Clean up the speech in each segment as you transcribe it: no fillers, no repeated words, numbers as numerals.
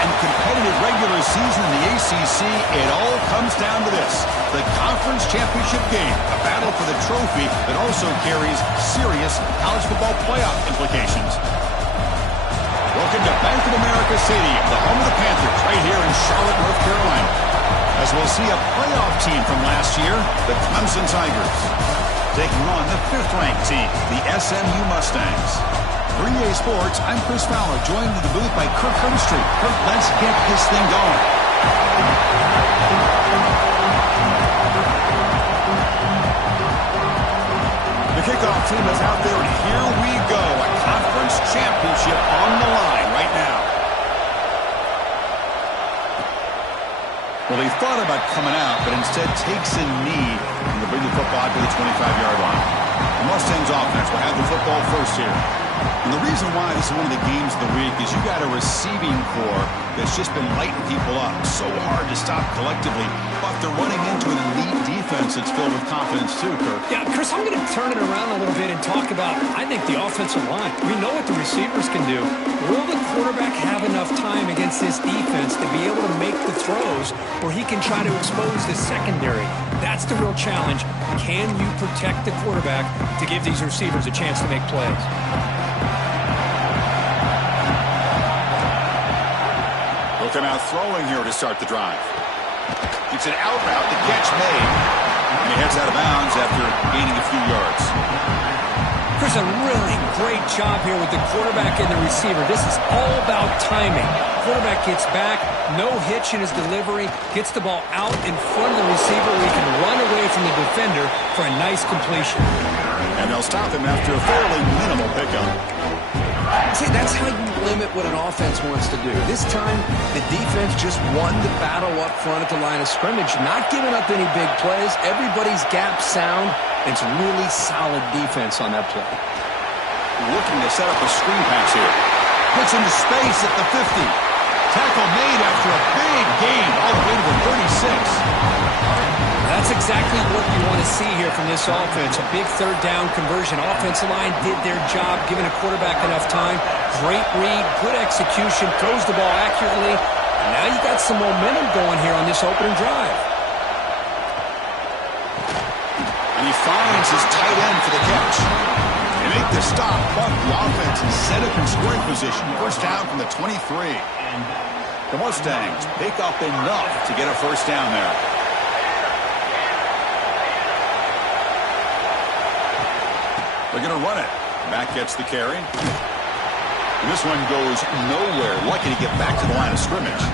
and competitive regular season in the ACC, it all comes down to this: the conference championship game, a battle for the trophy that also carries serious college football playoff implications. Welcome to Bank of America Stadium, the home of the Panthers, right here in Charlotte, North Carolina, as we'll see a playoff team from last year, the Clemson Tigers, taking on the 5th-ranked team, the SMU Mustangs. For EA Sports, I'm Chris Fowler, joined in the booth by Kirk Herbstreit. Kirk, let's get this thing going. The kickoff team is out there, and here we go. A conference championship on the line right now. Well, they thought about coming out, but instead takes a knee and they bring the football out to the 25-yard line. The Mustangs offense will have the football first here. And the reason why this is one of the games of the week is you got a receiving corps that's just been lighting people up. So hard to stop collectively, but they're running into an elite defense that's filled with confidence too, Kirk. Yeah, Chris, I'm going to turn it around a little bit and talk about, I think, the offensive line. We know what the receivers can do. Will the quarterback have enough time against this defense to be able to make the throws where he can try to expose the secondary? That's the real challenge. Can you protect the quarterback to give these receivers a chance to make plays? Looking out throwing here to start the drive. It's an out route, the catch made, and he heads out of bounds after gaining a few yards. Chris, a really great job here with the quarterback and the receiver. This is all about timing. Quarterback gets back, no hitch in his delivery, gets the ball out in front of the receiver where he can run away from the defender for a nice completion. And they'll stop him after a fairly minimal pickup. See, that's how you limit what an offense wants to do. This time, the defense just won the battle up front at the line of scrimmage, not giving up any big plays. Everybody's gap sound. It's really solid defense on that play. Looking to set up a screen pass here. Puts into space at the 50. Tackle made after a big gain all the way to the 36. That's exactly what you want to see here from this offense. A big third down conversion. Offensive line did their job, giving a quarterback enough time. Great read, good execution, throws the ball accurately. And now you got some momentum going here on this opening drive. And he finds his tight end for the catch. They make the stop, but the offense is set up in scoring position. First down from the 23. The Mustangs pick up enough to get a first down there. They're going to run it. Back gets the carry. And this one goes nowhere. Lucky to get back to the line of scrimmage.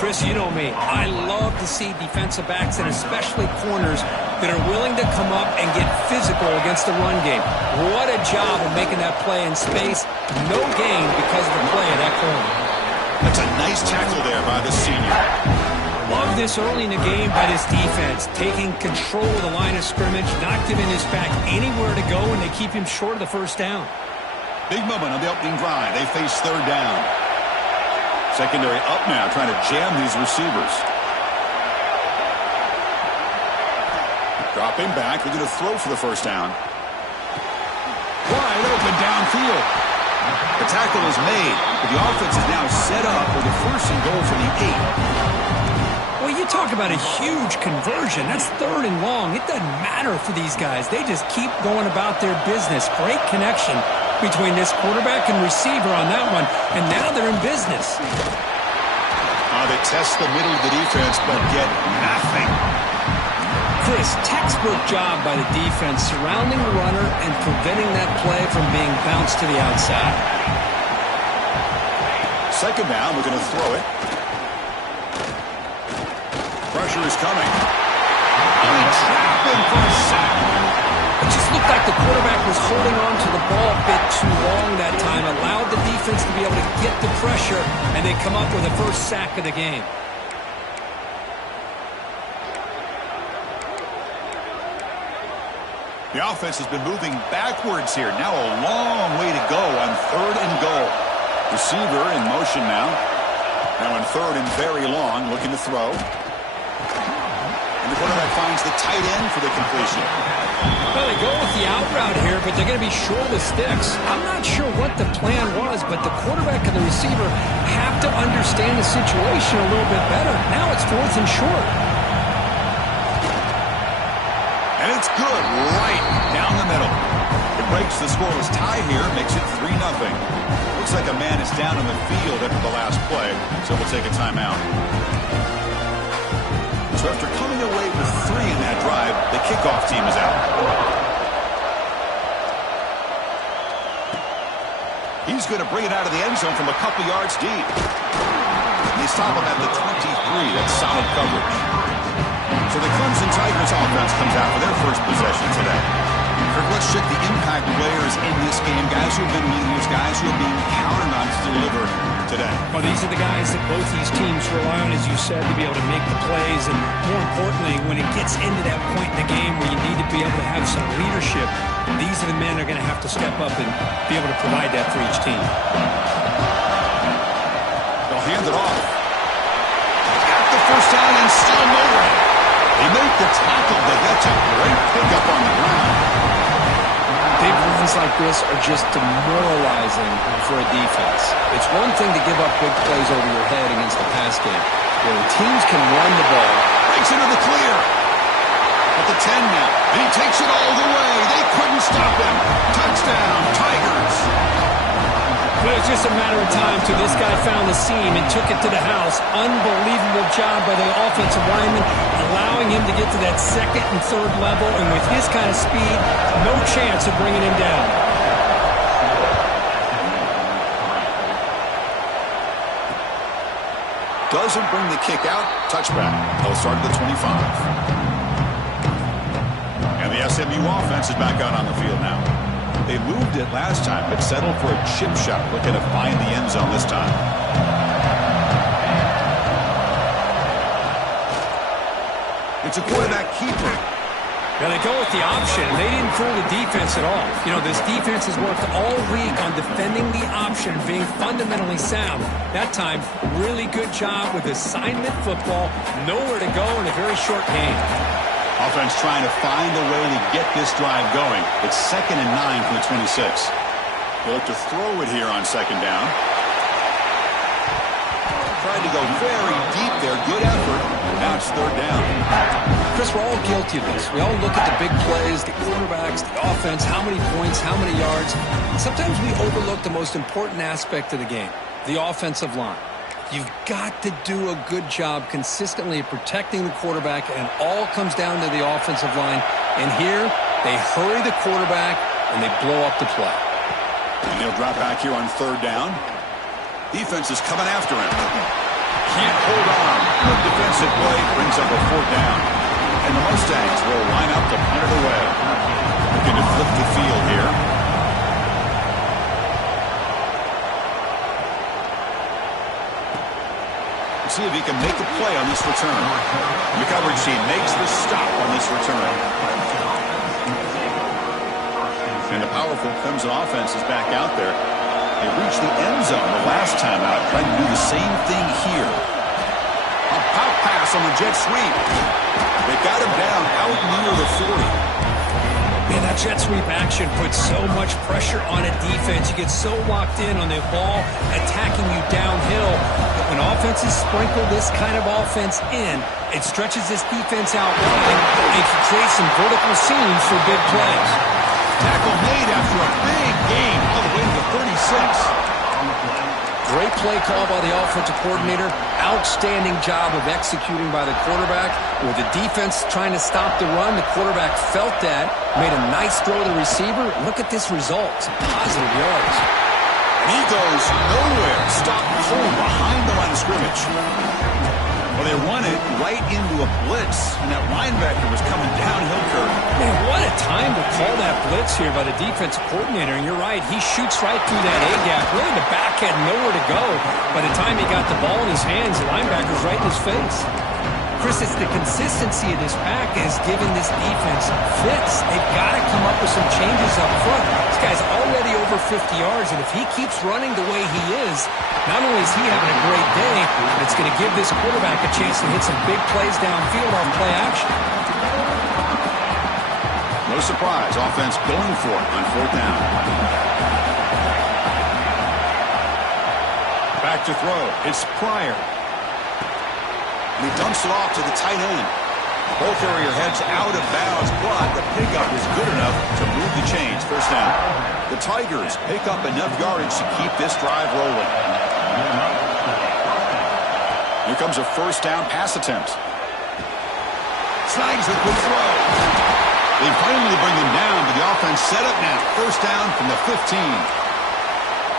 Chris, you know me. I love to see defensive backs and especially corners that are willing to come up and get physical against the run game. What a job of making that play in space. No gain because of the play of that corner. That's a nice tackle there by the senior. Love this early in the game by this defense, taking control of the line of scrimmage, not giving this back anywhere to go, and they keep him short of the first down. Big moment on the opening drive. They face third down. Secondary up now, trying to jam these receivers. Dropping back, they're going to throw for the first down. Wide open downfield. The tackle is made, but the offense is now set up with a first and goal from the 8. Well, you talk about a huge conversion. That's third and long. It doesn't matter for these guys. They just keep going about their business. Great connection between this quarterback and receiver on that one, and now they're in business. They test the middle of the defense, but get nothing. Chris, textbook job by the defense surrounding the runner and preventing that play from being bounced to the outside. Second down, we're going to throw it. Pressure is coming. And he trapped him for a sack. It just looked like the quarterback was holding on to the ball a bit too long that time, allowed the defense to be able to get the pressure, and they come up with the first sack of the game. The offense has been moving backwards here. Now a long way to go on third and goal. Receiver in motion now. Now on third and very long, looking to throw. And the quarterback finds the tight end for the completion. Well, they go with the out route here, but they're going to be short of the sticks. I'm not sure what the plan was, but the quarterback and the receiver have to understand the situation a little bit better. Now it's 4th and short. And it's good, right down the middle. It breaks the scoreless tie here, makes it 3-0. Looks like a man is down on the field after the last play, so we'll take a timeout. So after coming away with 3 in that drive, the kickoff team is out. He's going to bring it out of the end zone from a couple yards deep. They stop him at the 23. That's solid coverage. So the Clemson Tigers offense comes out for their first possession today. Kirk, let's check the impact players in this game. Guys who have been leaders, guys who are being counted on to deliver today. Well, these are the guys that both these teams rely on, as you said, to be able to make the plays. And more importantly, when it gets into that point in the game where you need to be able to have some leadership, these are the men that are going to have to step up and be able to provide that for each team. They'll hand it off. Got the first down and still nowhere. They make the tackle, but that's a great pickup on the ground. Big runs like this are just demoralizing for a defense. It's one thing to give up big plays over your head against the pass game. Where teams can run the ball. Breaks into the clear. At the 10 now. And he takes it all the way. They couldn't stop him. Touchdown, Tigers. But it was just a matter of time till this guy found the seam and took it to the house. Unbelievable job by the offensive lineman, allowing him to get to that 2nd and 3rd level. And with his kind of speed, no chance of bringing him down. Doesn't bring the kick out. Touchback. They'll start at the 25. And the SMU offense is back out on the field now. They moved it last time, but settled for a chip shot, looking to find the end zone this time. It's a quarterback keeper. Now they go with the option. They didn't fool the defense at all. You know, this defense has worked all week on defending the option, being fundamentally sound. That time, really good job with assignment football. Nowhere to go in a very short game. Offense trying to find a way to get this drive going. It's 2nd and 9 from the 26. They look to throw it here on 2nd down. Tried to go very deep there. Good effort. Now it's 3rd down. Chris, we're all guilty of this. We all look at the big plays, the quarterbacks, the offense, how many points, how many yards. Sometimes we overlook the most important aspect of the game, the offensive line. You've got to do a good job consistently protecting the quarterback, and it all comes down to the offensive line. And here, they hurry the quarterback, and they blow up the play. And he'll drop back here on 3rd down. Defense is coming after him. Can't hold on. Good defensive play brings up a 4th down. And the Mustangs will line up to punt it away. Looking to flip the field here. See if he can make a play on this return. The coverage team makes the stop on this return. And the powerful Clemson offense is back out there. They reached the end zone the last time out, trying to do the same thing here. A pop pass on the jet sweep. They got him down out near the 40. Man, that jet sweep action puts so much pressure on a defense. You get so locked in on the ball attacking you downhill. But when offenses sprinkle this kind of offense in, it stretches this defense out wide and can create some vertical seams for big plays. Tackle made after a big gain all the way to the 36. Great play call by the offensive coordinator. Outstanding job of executing by the quarterback. With the defense trying to stop the run, the quarterback felt that, made a nice throw to the receiver. Look at this result. Some positive yards. And he goes nowhere. Stopped cold behind the line of scrimmage. Well, they run it right into a blitz, and that linebacker was coming downhill curve. Man, what a time to call that blitz here by the defensive coordinator. And you're right, he shoots right through that A-gap. Really, the back had nowhere to go. By the time he got the ball in his hands, the linebacker's right in his face. Chris, it's the consistency of this back is giving this defense fits. They've got to come up with some changes up front. This guy's already over 50 yards, and if he keeps running the way he is, not only is he having a great day, but it's going to give this quarterback a chance to hit some big plays downfield off play action. No surprise, offense going for it on 4th down. Back to throw. It's Pryor. And he dumps it off to the tight end. Ball carrier heads out of bounds, but the pickup is good enough to move the chains. 1st down. The Tigers pick up enough yardage to keep this drive rolling. Here comes a 1st down pass attempt. Snags with good throw. They finally bring him down, but the offense set up now. 1st down from the 15.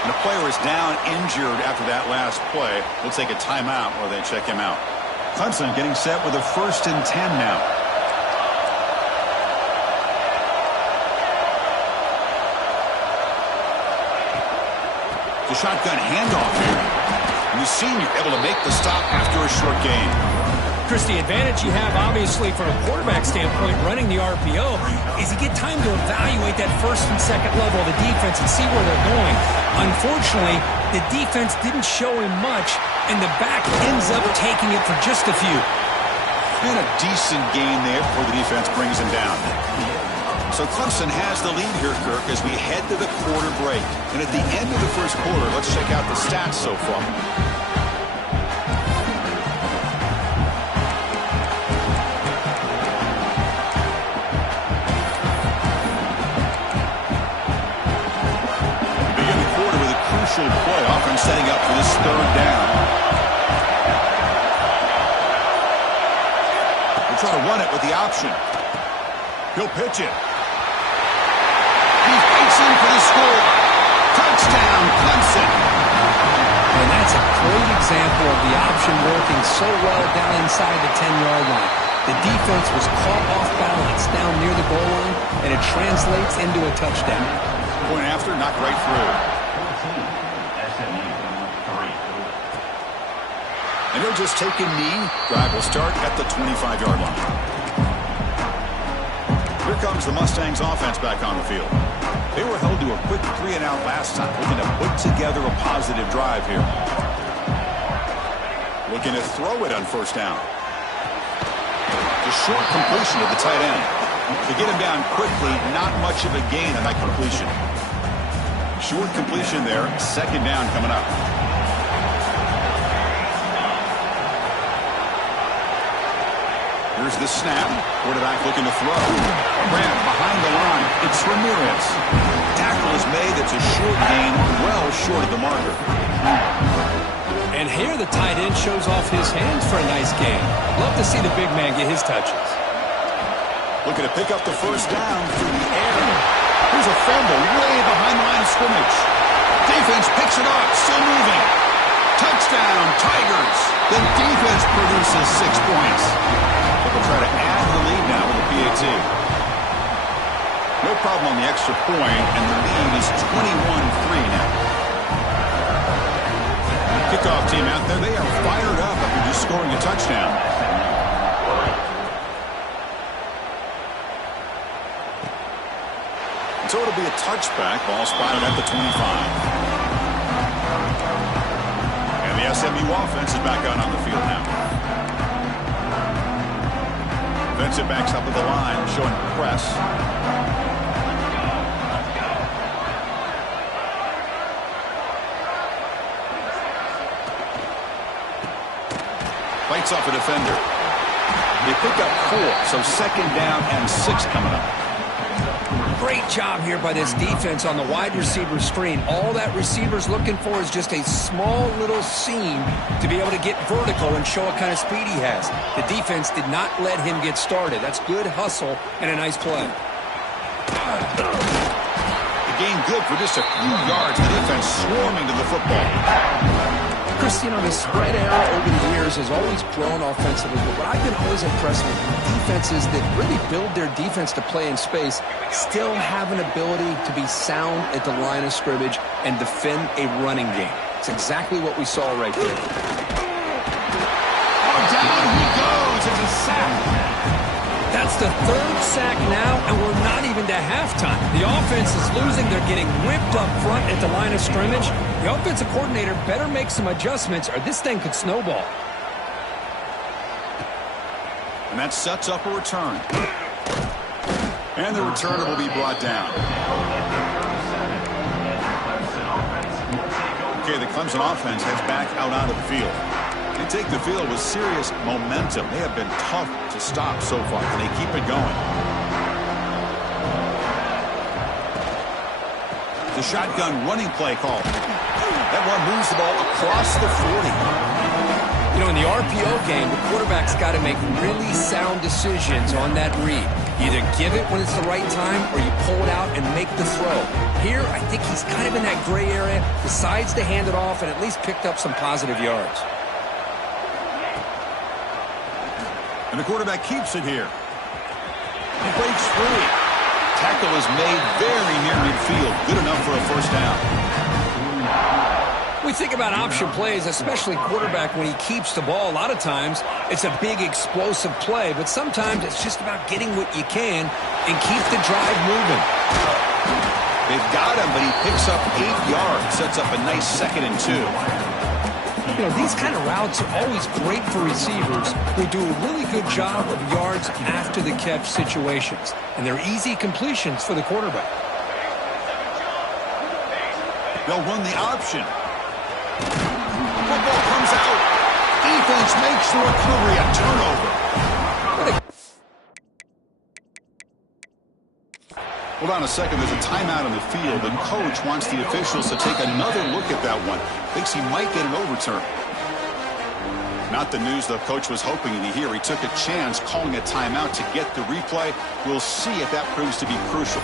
And the player is down injured after that last play. They'll take a timeout or they check him out. Clemson getting set with a 1st and 10 now. The shotgun handoff here. And the senior able to make the stop after a short gain. Chris, the advantage you have, obviously, from a quarterback standpoint, running the RPO, is you get time to evaluate that 1st and 2nd level of the defense and see where they're going. Unfortunately, the defense didn't show him much, and the back ends up taking it for just a few. And a decent gain there before the defense brings him down. So Clemson has the lead here, Kirk, as we head to the quarter break. And at the end of the 1st quarter, let's check out the stats so far. Play offense setting up for this 3rd down. They'll try to run it with the option. He'll pitch it. He fights in for the score. Touchdown, Clemson. And that's a great example of the option working so well down inside the 10-yard line. The defense was caught off balance down near the goal line, and it translates into a touchdown. Point after, knocked right through. And he'll just take a knee. Drive will start at the 25-yard line. Here comes the Mustangs offense back on the field. They were held to a quick 3-and-out last time, looking to put together a positive drive here. Looking to throw it on 1st down. The short completion of the tight end. To get him down quickly, not much of a gain on that completion. Short completion there, 2nd down coming up. Here's the snap. Quarterback looking to throw. Grant behind the line. It's Ramirez. Tackle is made. It's a short gain, well short of the marker. And here the tight end shows off his hands for a nice gain. Love to see the big man get his touches. Looking to pick up the 1st down through the air. Here's a fumble way behind the line of scrimmage. Defense picks it up. Still moving. Touchdown, Tigers. The defense produces 6 points. They'll try to add the lead now with a PAT. No problem on the extra point, and the lead is 21-3 now. Kickoff team out there, they are fired up after just scoring a touchdown. So it'll be a touchback, ball spotted at the 25. And the SMU offense is back out on the field now. Defensive backs up at the line, showing press. Fights off a defender. They pick up 4, so 2nd down and 6 coming up. Great job here by this defense on the wide receiver screen. All that receiver's looking for is just a small little seam to be able to get vertical and show what kind of speed he has. The defense did not let him get started. That's good hustle and a nice play. The game good for just a few yards. The defense swarming to the football. Chris, you know, the spread era over the years has always grown offensively, but what I've been always impressed with defenses that really build their defense to play in space still have an ability to be sound at the line of scrimmage and defend a running game. It's exactly what we saw right there. Oh, down he goes. It's sack. That's the third sack now, and we're not even to halftime. The offense is losing. They're getting whipped up front at the line of scrimmage. The offensive coordinator better make some adjustments, or this thing could snowball. And that sets up a return. And the returner will be brought down. Okay, the Clemson offense heads back out onto the field. They take the field with serious momentum. They have been tough to stop so far, and they keep it going. The shotgun running play call. That one moves the ball across the 40. You know, in the RPO game, the quarterback's got to make really sound decisions on that read. Either give it when it's the right time, or you pull it out and make the throw. Here, I think he's kind of in that gray area, decides to hand it off and at least picked up some positive yards. And the quarterback keeps it here. He breaks free. Tackle is made very near midfield. Good enough for a first down. We think about option plays, especially quarterback when he keeps the ball. A lot of times, it's a big explosive play, but sometimes it's just about getting what you can and keep the drive moving. They've got him, but he picks up 8 yards. Sets up a nice 2nd and 2. You know, these kind of routes are always great for receivers who do a really good job of yards after the catch situations. And they're easy completions for the quarterback. They'll run the option. Football comes out. Defense makes the recovery a turnover. Hold on a second. There's a timeout on the field. The coach wants the officials to take another look at that one. Thinks he might get an overturn. Not the news the coach was hoping to hear. He took a chance calling a timeout to get the replay. We'll see if that proves to be crucial.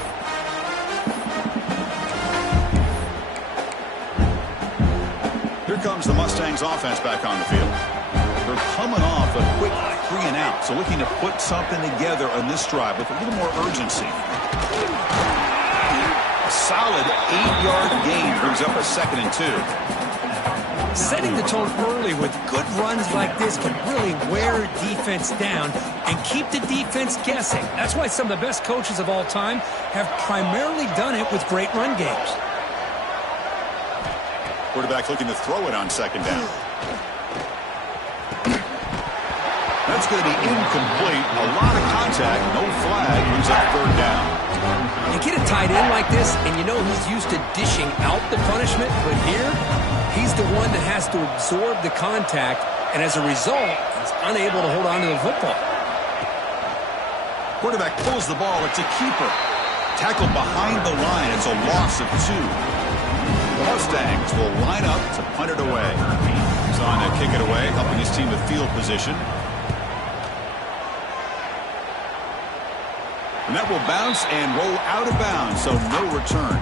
Here comes the Mustangs offense back on the field. They're coming off a quick 3 and out, so looking to put something together on this drive with a little more urgency. A solid 8-yard gain brings up a 2nd and 2. Setting the tone early with good runs like this can really wear defense down and keep the defense guessing. That's why some of the best coaches of all time have primarily done it with great run games. Quarterback looking to throw it on 2nd down. That's going to be incomplete. A lot of contact. No flag. Brings up 3rd down. You get a tight end like this, and you know he's used to dishing out the punishment, but here, he's the one that has to absorb the contact, and as a result, he's unable to hold on to the football. Quarterback pulls the ball. It's a keeper. Tackled behind the line. It's a loss of 2. The Mustangs will line up to punt it away. He's on to kick it away, helping his team with field position. And that will bounce and roll out of bounds, so no return.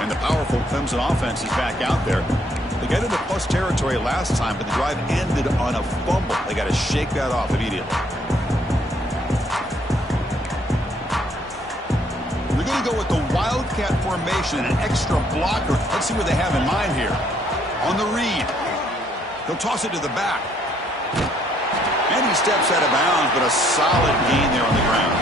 And the powerful Clemson offense is back out there. They got into plus territory last time, but the drive ended on a fumble. They got to shake that off immediately. They're going to go with the Wildcat formation and an extra blocker. Let's see what they have in mind here. On the read. He'll toss it to the back. And he steps out of bounds, but a solid gain there on the ground.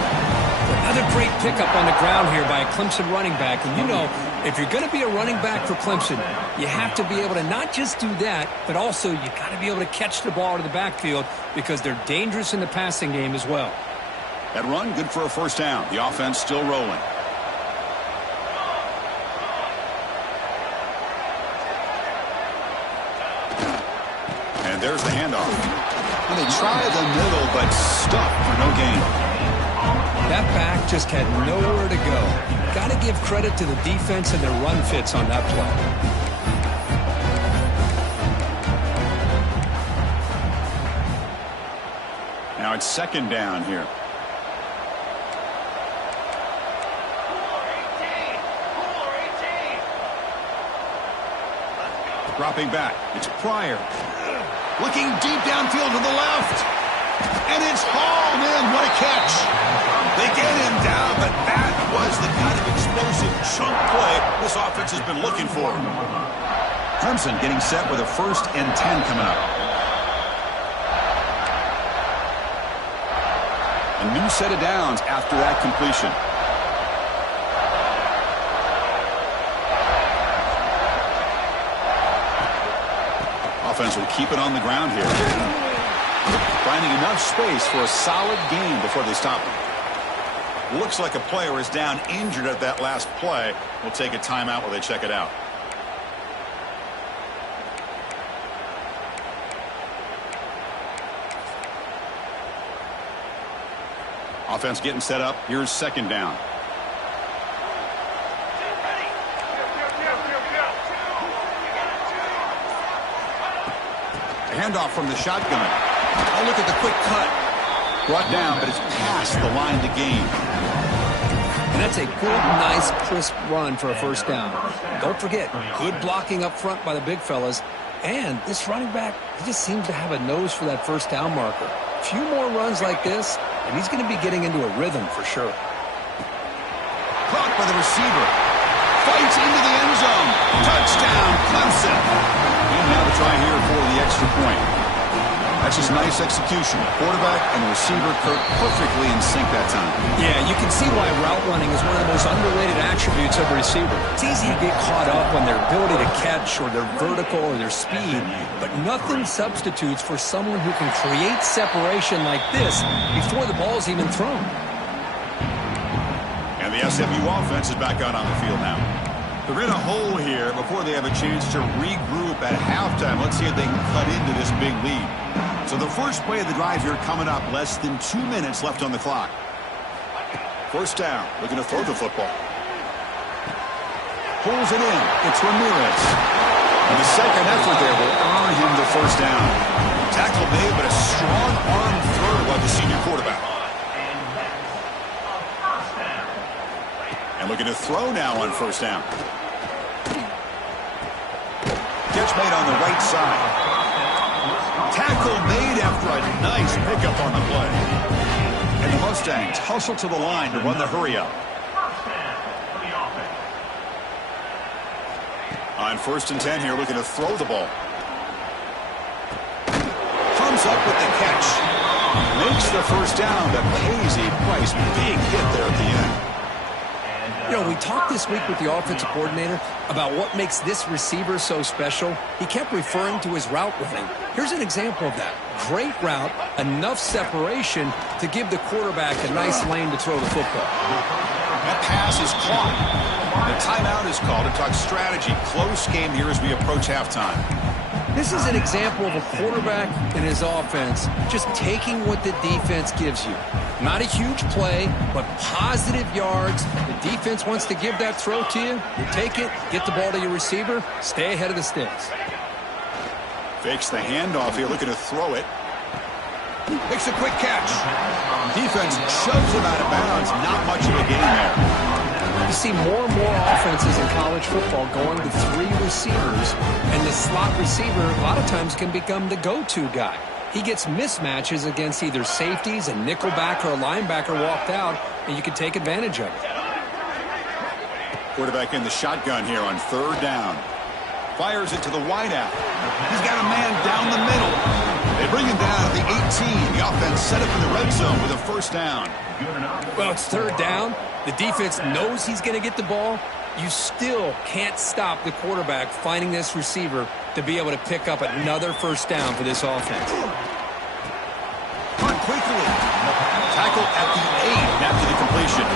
Another great pickup on the ground here by a Clemson running back. And you know, if you're going to be a running back for Clemson, you have to be able to not just do that, but also you got to be able to catch the ball to the backfield because they're dangerous in the passing game as well. That run, good for a 1st down. The offense still rolling. And there's the handoff. And they try the middle, but stuck for no gain. That back just had nowhere to go. Got to give credit to the defense and their run fits on that play. Now it's 2nd down here. Dropping back. It's Pryor. Looking deep downfield to the left. And it's hauled in. What a catch. They get him down, but that was the kind of explosive chunk play this offense has been looking for. Clemson getting set with a 1st and 10 coming up. A new set of downs after that completion. Offense will keep it on the ground here. Finding enough space for a solid gain before they stop him. Looks like a player is down injured at that last play. We'll take a timeout while they check it out. Offense getting set up. Here's second down. A handoff from the shotgun. Oh, look at the quick cut. Brought down, but it's past the line to gain. And that's a good, nice, crisp run for a first down. Don't forget, good blocking up front by the big fellas. And this running back, he just seems to have a nose for that first down marker. A few more runs like this, and he's going to be getting into a rhythm for sure. Caught by the receiver. Fights into the end zone. Touchdown, Clemson. And now the try here for the extra point. That's just nice execution. Quarterback and receiver perfectly in sync that time. Yeah, you can see why route running is one of the most underrated attributes of a receiver. It's easy to get caught up on their ability to catch or their vertical or their speed, but nothing substitutes for someone who can create separation like this before the ball's even thrown. And the SMU offense is back out on the field now. They're in a hole here before they have a chance to regroup at halftime. Let's see if they can cut into this big lead. So the first play of the drive here coming up, less than 2 minutes left on the clock. First down, looking to throw the football. Pulls it in. It's Ramirez. And the second effort there will earn him the first down. Tackle made, but a strong arm throw by the senior quarterback. And looking to throw now on first down. Catch made on the right side. Tackle made after a nice pickup on the play. And the Mustangs hustle to the line to run the hurry up. On 1st and 10 here, looking to throw the ball. Comes up with the catch. Makes the first down, but pays a price. Big hit there at the end. You know, we talked this week with the offensive coordinator about what makes this receiver so special. He kept referring to his route running. Here's an example of that. Great route, enough separation to give the quarterback a nice lane to throw the football. That pass is caught. The timeout is called to talk strategy. Close game here as we approach halftime. This is an example of a quarterback and his offense just taking what the defense gives you. Not a huge play, but positive yards. The defense wants to give that throw to you. You take it, get the ball to your receiver, stay ahead of the sticks. Fakes the handoff here, looking to throw it. Makes a quick catch. Defense shoves him out of bounds. Not much of a gain there. You see more and more offenses in college football going to 3 receivers, and the slot receiver a lot of times can become the go-to guy. He gets mismatches against either safeties, a nickelback, or a linebacker walked out, and you can take advantage of it. Quarterback in the shotgun here on 3rd down. Fires it to the wideout. He's got a man down the middle. They bring him down at the 18. The offense set up in the red zone with a first down. Well, it's 3rd down. The defense knows he's going to get the ball. You still can't stop the quarterback finding this receiver to be able to pick up another first down for this offense. Caught quickly. Tackle at the 8 after the completion.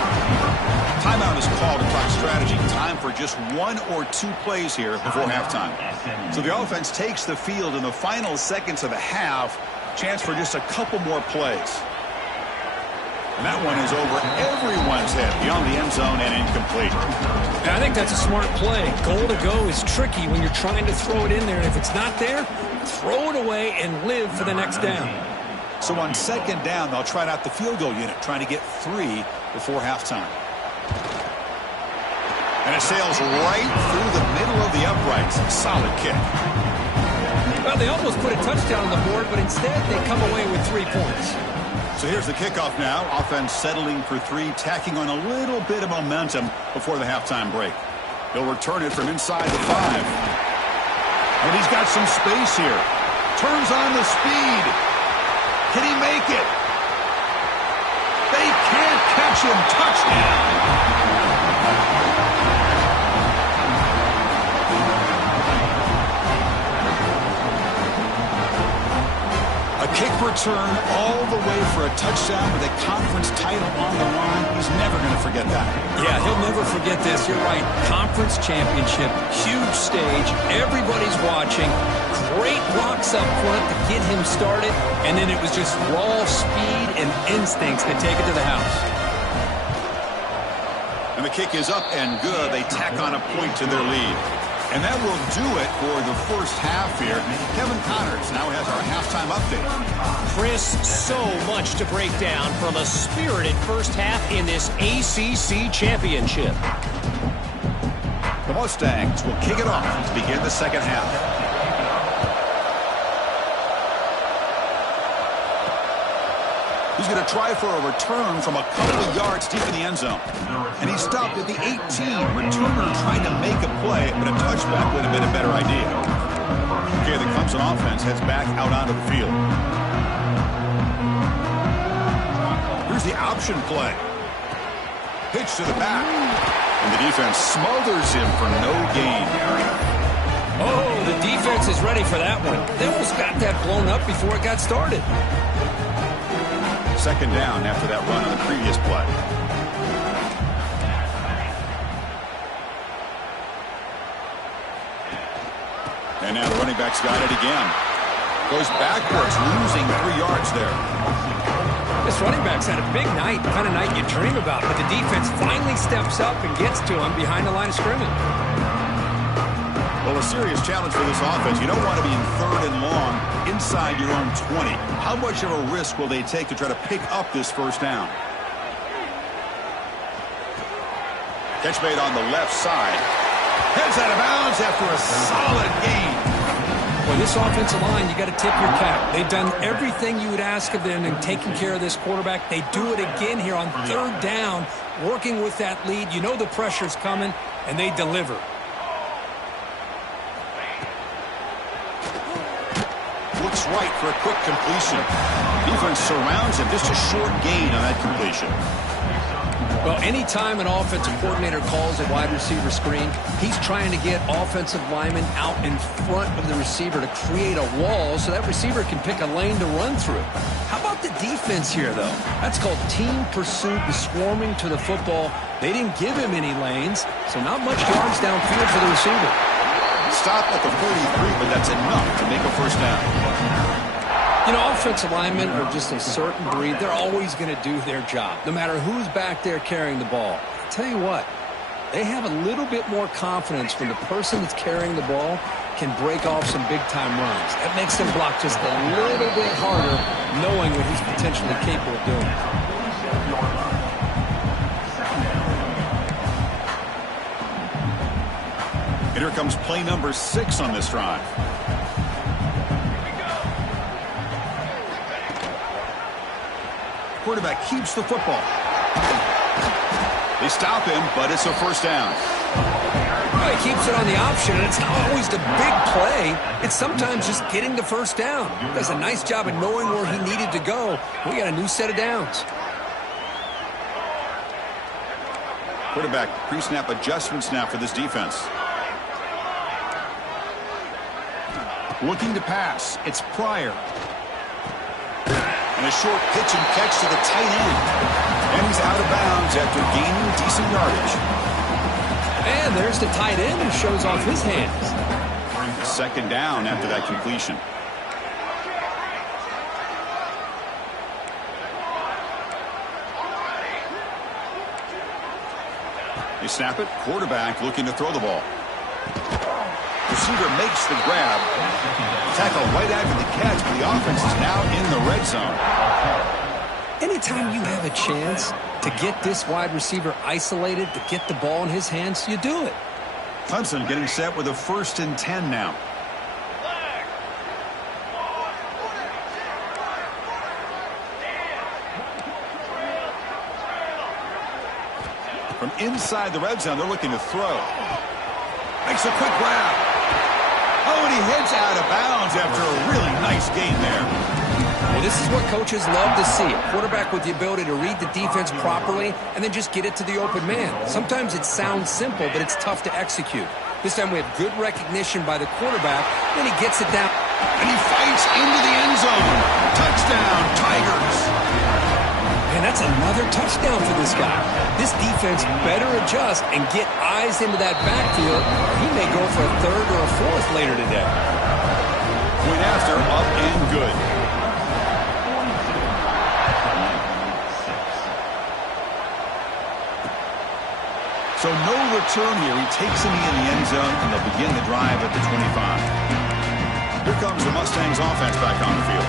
Timeout is called to talk strategy. Time for just 1 or 2 plays here before halftime. So the offense takes the field in the final seconds of the half. Chance for just a couple more plays. And that one is over everyone's head beyond the end zone and incomplete. And I think that's a smart play. Goal to go is tricky when you're trying to throw it in there. And if it's not there, throw it away and live for the next down. So on 2nd down, they'll try out the field goal unit, trying to get 3 before halftime. And it sails right through the middle of the uprights. Solid kick. Well, they almost put a touchdown on the board, but instead they come away with 3 points. So here's the kickoff now. Offense settling for 3, tacking on a little bit of momentum before the halftime break. He'll return it from inside the 5. And he's got some space here. Turns on the speed. Can he make it? They can't catch him. Touchdown. A kick return all the way for a touchdown with a conference title on the line. He's never going to forget that. Yeah, he'll never forget this. You're right. Conference championship, huge stage. Everybody's watching. Great blocks up front to get him started. And then it was just raw speed and instincts to take it to the house. And the kick is up and good. They tack on a point to their lead. And that will do it for the first half here. Kevin Connors now has our halftime update. Chris, so much to break down from a spirited first half in this ACC championship. The Mustangs will kick it off to begin the second half. He's going to try for a return from a couple of yards deep in the end zone. And he stopped at the 18. Returner trying to make a play, but a touchback would have been a better idea. Okay, the Clemson offense heads back out onto the field. Here's the option play. Pitch to the back. And the defense smothers him for no gain. Oh, the defense is ready for that one. They almost got that blown up before it got started. Second down after that run on the previous play. And now the running back's got it again. Goes backwards, losing 3 yards there. This running back's had a big night, the kind of night you dream about, but the defense finally steps up and gets to him behind the line of scrimmage. Well, a serious challenge for this offense. You don't want to be in third and long inside your own 20. How much of a risk will they take to try to pick up this first down? Catch made on the left side. Heads out of bounds after a solid gain. Well, this offensive line, you got to tip your cap. They've done everything you would ask of them in taking care of this quarterback. They do it again here on third down, working with that lead. You know the pressure's coming, and they deliver. Looks right for a quick completion. Defense surrounds him. Just a short gain on that completion. Well, anytime an offensive coordinator calls a wide receiver screen, he's trying to get offensive linemen out in front of the receiver to create a wall so that receiver can pick a lane to run through. How about the defense here, though? That's called team pursuit and swarming to the football. They didn't give him any lanes, so not much yards downfield for the receiver. Stop at the 43, but that's enough to make a first down. You know, offensive linemen are just a certain breed. They're always going to do their job, no matter who's back there carrying the ball. I'll tell you what, they have a little bit more confidence when the person that's carrying the ball can break off some big-time runs. That makes them block just a little bit harder, knowing what he's potentially capable of doing. And here comes play number 6 on this drive. Quarterback keeps the football. They stop him, but it's a first down. Well, he keeps it on the option, and it's not always the big play. It's sometimes just getting the first down. Does a nice job of knowing where he needed to go. We got a new set of downs. Quarterback pre-snap adjustments now for this defense. Looking to pass. It's Pryor. And a short pitch and catch to the tight end. And he's out of bounds after gaining decent yardage. And there's the tight end who shows off his hands. Second down after that completion. They snap it. Quarterback looking to throw the ball. Receiver makes the grab. Tackle right after the catch, but the offense is now in the red zone. Anytime you have a chance to get this wide receiver isolated, to get the ball in his hands, you do it. Clemson getting set with a 1st and 10 now. From inside the red zone, they're looking to throw. Makes a quick grab. Oh, and he heads out of bounds after a really nice gain there. Well, this is what coaches love to see. A quarterback with the ability to read the defense properly and then just get it to the open man. Sometimes it sounds simple, but it's tough to execute. This time we have good recognition by the quarterback, then he gets it down. And he fights into the end zone. Touchdown, Tigers. And that's another touchdown for this guy. This defense better adjust and get eyes into that backfield. He may go for a third or a fourth later today. Point after, up and good. So no return here. He takes him in the end zone, and they'll begin the drive at the 25. Here comes the Mustangs offense back on the field.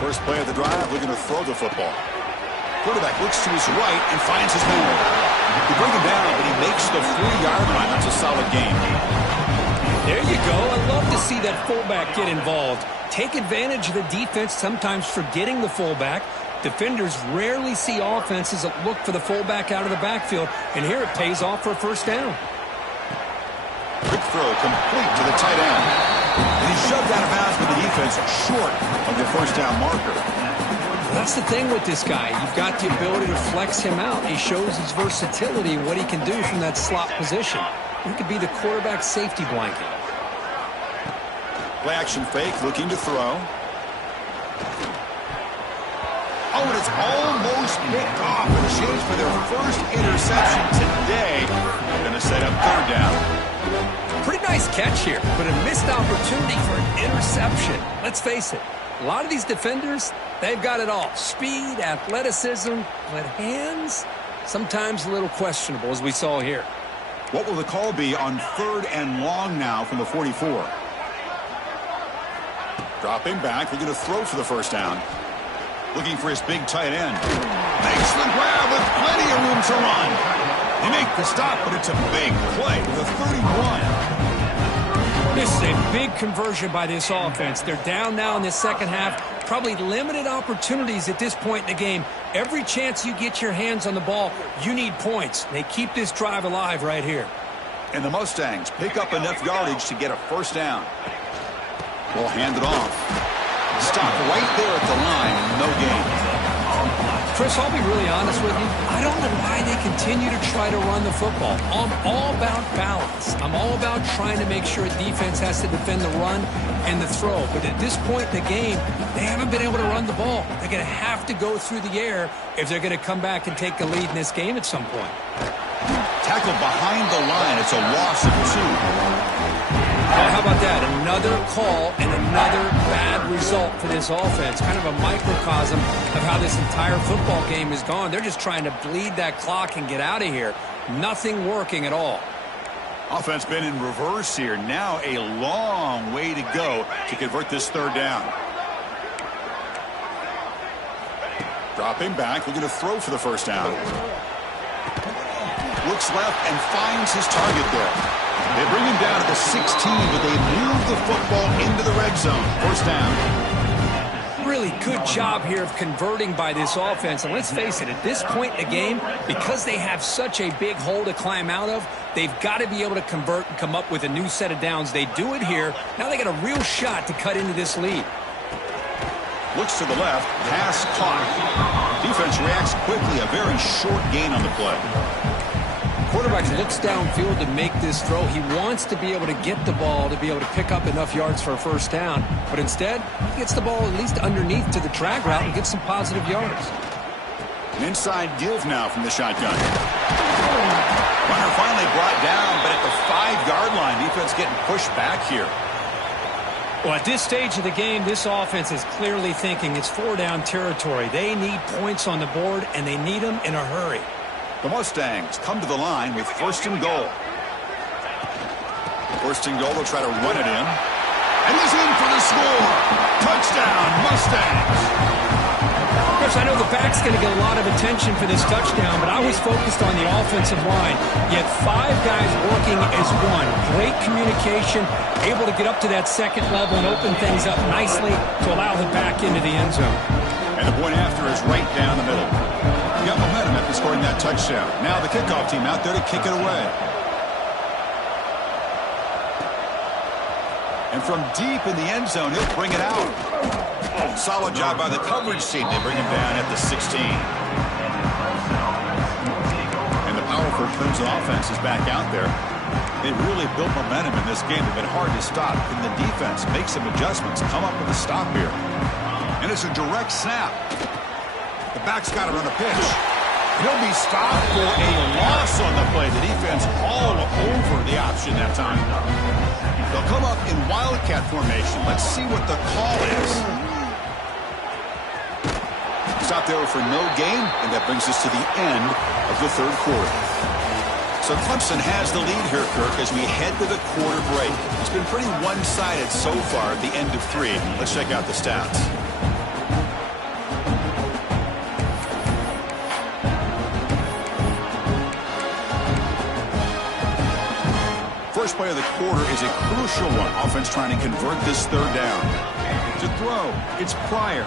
First play of the drive, looking to throw the football. Quarterback looks to his right and finds his man. They bring him down, but he makes the 3-yard line. That's a solid game. There you go. I love to see that fullback get involved. Take advantage of the defense, sometimes forgetting the fullback. Defenders rarely see offenses that look for the fullback out of the backfield, and here it pays off for a first down. Quick throw complete to the tight end. And he shoved out of bounds with the defense short of the first down marker. That's the thing with this guy. You've got the ability to flex him out. He shows his versatility, what he can do from that slot position. He could be the quarterback safety blanket. Play action fake, looking to throw. Oh, and it's almost picked off. A chance for their first interception today. They're going to set up third down. Pretty nice catch here, but a missed opportunity for an interception. Let's face it, a lot of these defenders, they've got it all. Speed, athleticism, but hands, sometimes a little questionable, as we saw here. What will the call be on 3rd and long now from the 44? Dropping back, looking to throw for the first down. Looking for his big tight end. Makes the grab with plenty of room to run. They make the stop, but it's a big play to the 31. This is a big conversion by this offense. They're down now in the second half. Probably limited opportunities at this point in the game. Every chance you get your hands on the ball, you need points. They keep this drive alive right here. And the Mustangs pick up enough yardage to get a first down. We'll hand it off. Stop right there at the line. No gain. Chris, I'll be really honest with you. I don't know why they continue to try to run the football. I'm all about balance. I'm all about trying to make sure a defense has to defend the run and the throw. But at this point in the game, they haven't been able to run the ball. They're going to have to go through the air if they're going to come back and take the lead in this game at some point. Tackled behind the line. It's a loss of 2. Well, how about that? Another call and another bad result for this offense. Kind of a microcosm of how this entire football game has gone. They're just trying to bleed that clock and get out of here. Nothing working at all. Offense been in reverse here. Now a long way to go to convert this third down. Dropping back, looking to throw for the first down. Looks left and finds his target there. They bring him down to the 16, but they move the football into the red zone. First down. Really good job here of converting by this offense. And let's face it, at this point in the game, because they have such a big hole to climb out of, they've got to be able to convert and come up with a new set of downs. They do it here. Now they got a real shot to cut into this lead. Looks to the left. Pass caught. Defense reacts quickly. A very short gain on the play. Quarterback looks downfield to make this throw. He wants to be able to get the ball to be able to pick up enough yards for a first down. But instead, he gets the ball at least underneath to the drag route and gets some positive yards. An inside give now from the shotgun. Runner finally brought down, but at the 5-yard line, defense getting pushed back here. Well, at this stage of the game, this offense is clearly thinking it's 4-down territory. They need points on the board, and they need them in a hurry. The Mustangs come to the line with 1st and goal. 1st and goal, they'll try to run it in. And he's in for the score. Touchdown, Mustangs. Chris, I know the back's going to get a lot of attention for this touchdown, but I was focused on the offensive line. You had 5 guys working as one. Great communication, able to get up to that second level and open things up nicely to allow the back into the end zone. And the point after is right down the middle. He got momentum after scoring that touchdown. Now the kickoff team out there to kick it away. And from deep in the end zone, he'll bring it out. Solid job by the coverage team. They bring him down at the 16. And the powerful Clemson offense is back out there. They really built momentum in this game. They've been hard to stop. Can the defense make some adjustments, come up with a stop here? And it's a direct snap. The back's got to run a pitch. He'll be stopped for a loss on the play. The defense all over the option that time. They'll come up in wildcat formation. Let's see what the call is. Stop there for no gain, and that brings us to the end of the third quarter. So Clemson has the lead here, Kirk, as we head to the quarter break. It's been pretty one-sided so far at the end of 3. Let's check out the stats. First play of the quarter is a crucial one. Offense trying to convert this third down. To throw, it's Pryor.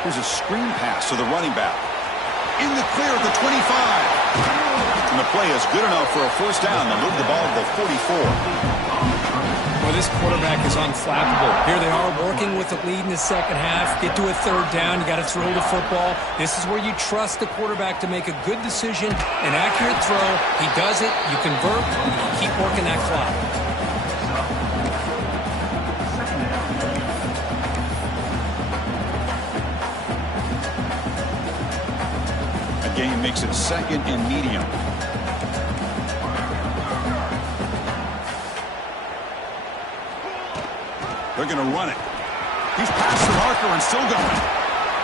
Here's a screen pass to the running back. In the clear at the 25. And the play is good enough for a first down. They'll move the ball to the 44. Well, this quarterback is unflappable. Here they are working with the lead in the second half. Get to a third down. You got to throw the football. This is where you trust the quarterback to make a good decision, an accurate throw. He does it. You convert. You keep working that clock. The game makes it second and medium. They're going to run it. He's past the marker and still going.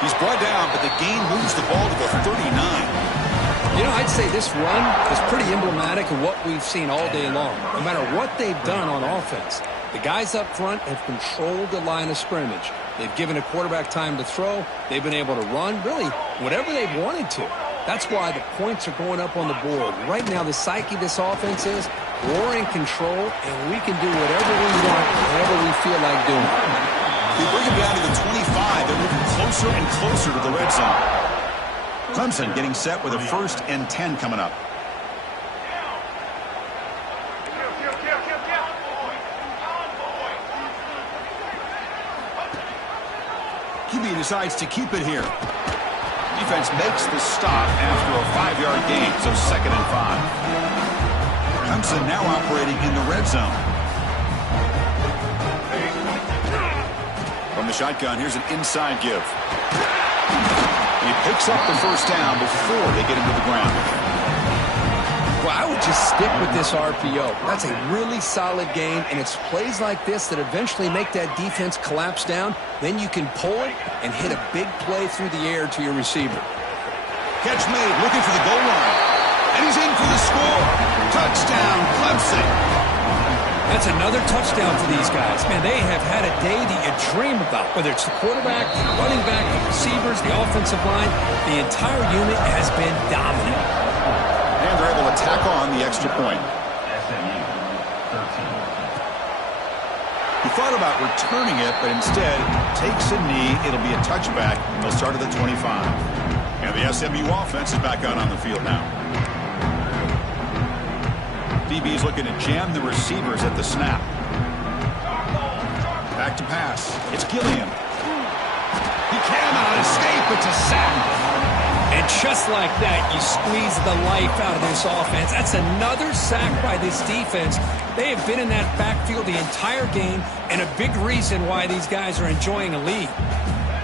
He's brought down, but the gain moves the ball to the 39. You know, I'd say this run is pretty emblematic of what we've seen all day long. No matter what they've done on offense, the guys up front have controlled the line of scrimmage. They've given a quarterback time to throw. They've been able to run, really, whatever they've wanted to. That's why the points are going up on the board. Right now, the psyche of this offense is we're in control, and we can do whatever we want, whatever we feel like doing. They bring him down to the 25. They're moving closer and closer to the red zone. Clemson getting set with a 1st and 10 coming up. QB decides to keep it here. Defense makes the stop after a 5-yard gain, so 2nd and 5. Clemson now operating in the red zone. From the shotgun, here's an inside give. He picks up the first down before they get him to the ground. Well, I would just stick with this RPO. That's a really solid game, and it's plays like this that eventually make that defense collapse down. Then you can pull it and hit a big play through the air to your receiver. Catch made, looking for the goal line. And he's in for the score. Touchdown, Clemson. That's another touchdown for these guys. Man, they have had a day that you dream about. Whether it's the quarterback, the running back, the receivers, the offensive line, the entire unit has been dominant. And they're able to tack on the extra point. He thought about returning it, but instead takes a knee. It'll be a touchback. They'll start at the 25. And the SMU offense is back out on the field now. DB is looking to jam the receivers at the snap. Back to pass. It's Gilliam. He cannot escape. It's a sack. And just like that, you squeeze the life out of this offense. That's another sack by this defense. They have been in that backfield the entire game, and a big reason why these guys are enjoying a lead.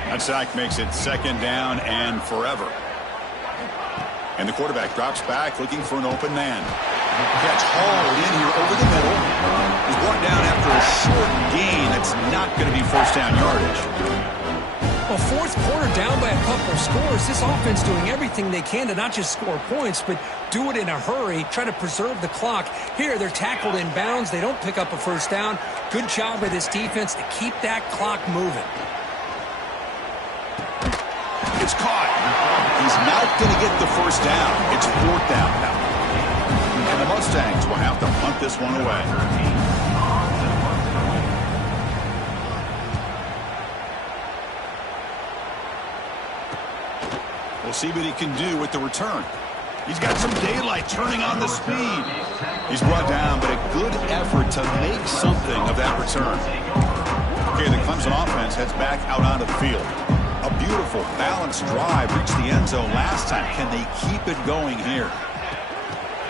That sack makes it 2nd down and forever. And the quarterback drops back looking for an open man. Catch hauled in here over the middle. He's brought down after a short gain. That's not going to be first down yardage. Well, 4th quarter down by a couple of scores. This offense doing everything they can to not just score points, but do it in a hurry, try to preserve the clock. Here, they're tackled in bounds. They don't pick up a first down. Good job by this defense to keep that clock moving. It's caught. He's not going to get the first down. It's 4th down now. And the Mustangs will have to punt this one away. We'll see what he can do with the return. He's got some daylight turning on the speed. He's brought down, but a good effort to make something of that return. Okay, the Clemson offense heads back out onto the field. A beautiful, balanced drive reached the end zone last time. Can they keep it going here?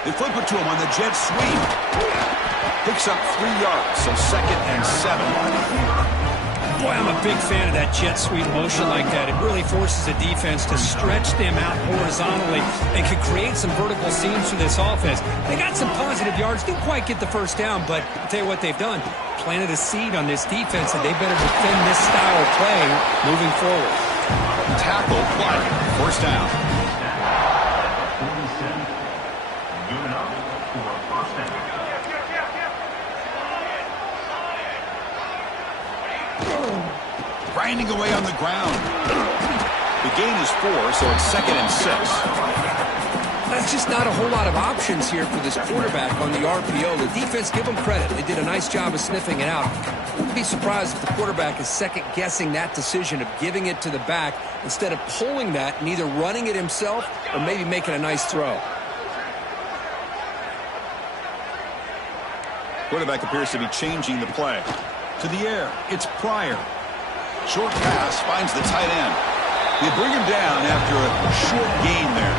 They flip it to him on the jet sweep. Picks up 3 yards, so 2nd and 7. Boy, I'm a big fan of that jet sweep motion like that. It really forces the defense to stretch them out horizontally and can create some vertical seams for this offense. They got some positive yards. Didn't quite get the first down, but I'll tell you what they've done. Planted a seed on this defense, and they better defend this style of play moving forward. Tackle, play, 1st down. Grinding away on the ground. The gain is 4, so it's 2nd and 6. That's just not a whole lot of options here for this quarterback on the RPO. The defense, give them credit. They did a nice job of sniffing it out. Wouldn't be surprised if the quarterback is second-guessing that decision of giving it to the back instead of pulling that and either running it himself or maybe making a nice throw. Quarterback appears to be changing the play. To the air, it's Pryor. Short pass finds the tight end. They bring him down after a short gain there.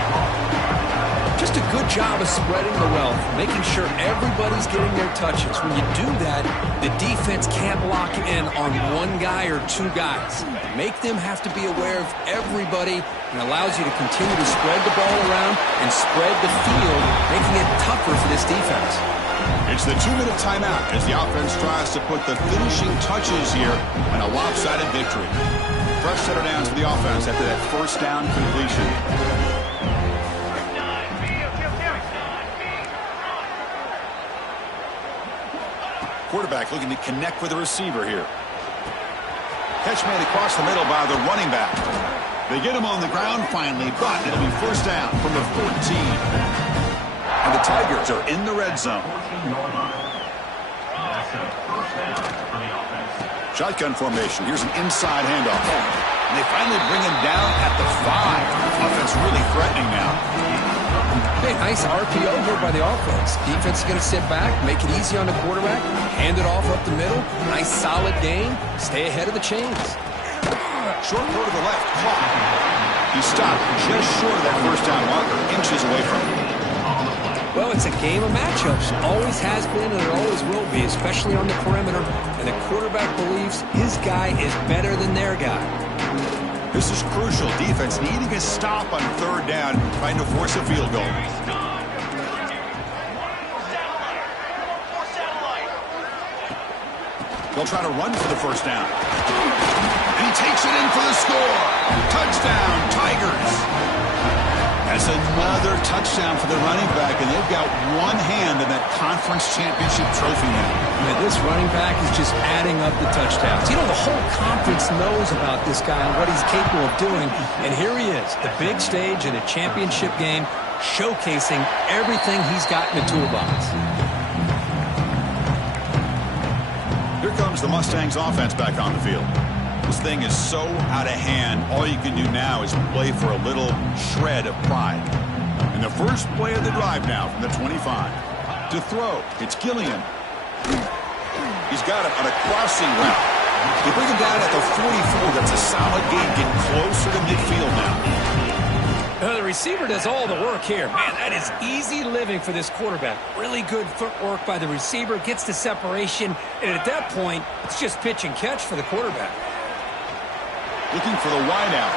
Just a good job of spreading the wealth, making sure everybody's getting their touches. When you do that, the defense can't lock in on one guy or 2 guys. Make them have to be aware of everybody and allows you to continue to spread the ball around and spread the field, making it tougher for this defense. It's the 2-minute timeout as the offense tries to put the finishing touches here on a lopsided victory. Fresh set of downs for the offense after that 1st down completion. Quarterback looking to connect with the receiver here. Catch made across the middle by the running back. They get him on the ground finally, but it'll be 1st down from the 14. And the Tigers are in the red zone. Shotgun formation. Here's an inside handoff. And they finally bring him down at the 5. Offense really threatening now. Hey, nice RPO here by the offense. Defense is going to sit back, make it easy on the quarterback, hand it off up the middle. Nice solid gain. Stay ahead of the chains. Short throw to the left. Caught. He stopped just short of that 1st down marker, inches away from him. Well, it's a game of matchups. Always has been and it always will be, especially on the perimeter. And the quarterback believes his guy is better than their guy. This is crucial. Defense needing a stop on 3rd down, trying to force a field goal. They'll try to run for the 1st down. And he takes it in for the score. Touchdown, Tigers. That's another touchdown for the running back, and they've got one hand in that conference championship trophy now. And this running back is just adding up the touchdowns. You know, the whole conference knows about this guy and what he's capable of doing, and here he is, the big stage in a championship game, showcasing everything he's got in the toolbox. Here comes the Mustangs offense back on the field. This thing is so out of hand, all you can do now is play for a little shred of pride. And the first play of the drive now from the 25. To throw, it's Gilliam. He's got it on a crossing route. They bring him down at the 44. That's a solid gain, getting closer to midfield now. The receiver does all the work here. Man, that is easy living for this quarterback. Really good footwork by the receiver, gets the separation, and at that point, it's just pitch and catch for the quarterback. Looking for the wideout.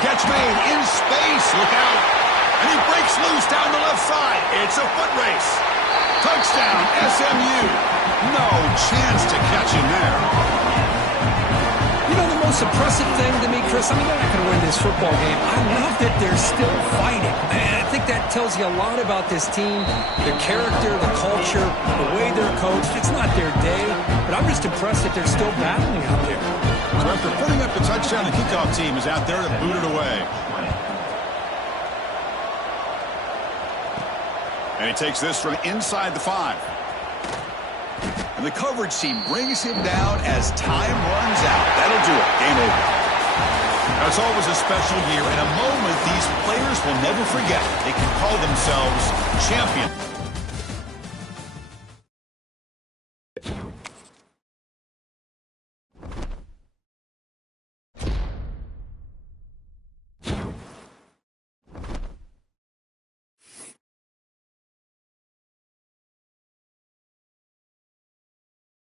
Catch made in space. Look out. And he breaks loose down the left side. It's a foot race. Touchdown, SMU. No chance to catch him there. You know, the most impressive thing to me, Chris, I mean, they're not going to win this football game. I love that they're still fighting. And I think that tells you a lot about this team, the character, the culture, the way they're coached. It's not their day, but I'm just impressed that they're still battling out there. So after putting up the touchdown, the kickoff team is out there to boot it away. And he takes this from inside the 5. And the coverage team brings him down as time runs out. That'll do it. Game over. Now, it's always a special year and a moment these players will never forget. They can call themselves champions.